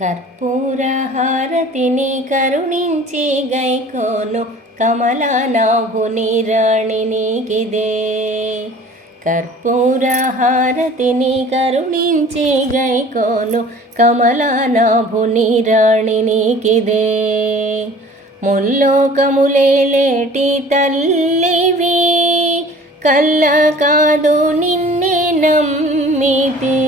కర్పూరహారతిని కరుణించి గైకోను కమలనాభుని రాణి నీకిదే. కర్పూరహారతిని కరుణించి గైకోను కమలనాభుని రాణి నీకిదే. ముల్లోకములేటి తల్లివి కల్ల కాదు నిన్నే నమ్మితి.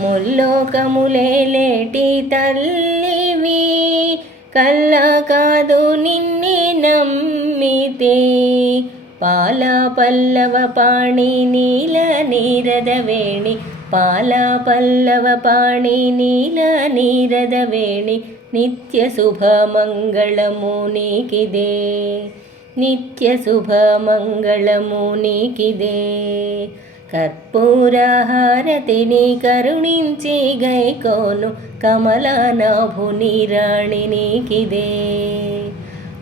ముల్లోకములేటి తల్లివి కల్ల కాదు నిన్నే నమ్మితే. పాల పల్లవ పాణి నీల నీరదవేణి పాల పల్లవ పాణి నీల నీరదవేణి నిత్య శుభమంగళము నీకిదే. నిత్య శుభమంగళము నీకిదే. కర్పూరహారతిని కరుణించి గైకోను కమలనాభుని రాణి నీకిదే.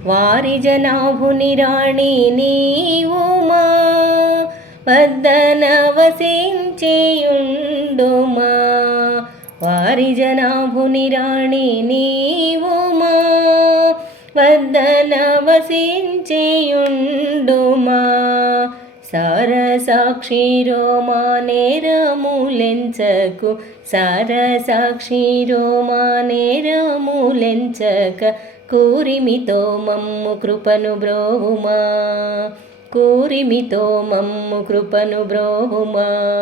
వారిజనాభుని రాణి నీవుమా వద్దన వసించేయుండుమా. వారిజనాభుని రాణి నీవుమా వద్దన వసించేయుండుమా. సారసాక్షి రోమా నేరములెంచకు సారసాక్షి రోమా నేరములెంచక. కూరిమితో మమ్ము కృపను బ్రోవుమా కూరిమితో మమ్ము కృపను బ్రోవుమా.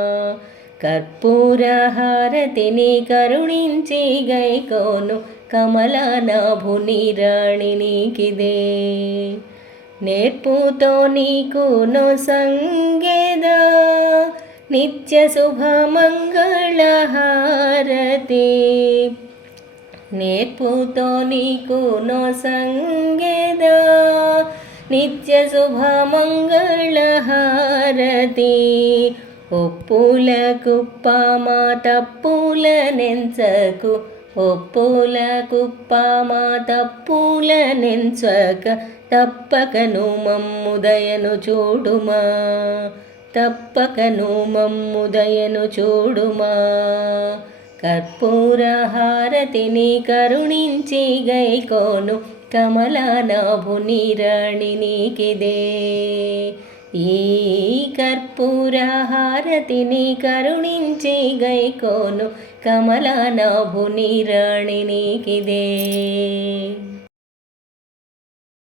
కర్పూరహారతిని కరుణించి గైకోను కమలనాభుని రాణి నీకిదే. నేర్పుతో నీకు నొసంగెదా నిత్య శుభమంగళహారతి. నేర్పుతో నీకు నొసంగెదా నిత్య శుభమంగళహారతి. ఒప్పుల కుప్ప మా తప్పుల నెంచకు ఒప్పుల కుప్ప మా తప్పుల నెంచక. తప్పకను మమ్ము దయను చూడుమా తప్పకను మమ్ము దయను చూడుమా. కర్పూరహారతిని కరుణించి గైకోను కమలనాభుని రాణి నీకిదే. ఈ కర్పూరహారతిని కరుణించి గైకోను కమలనాభుని రాణి నీకిదే.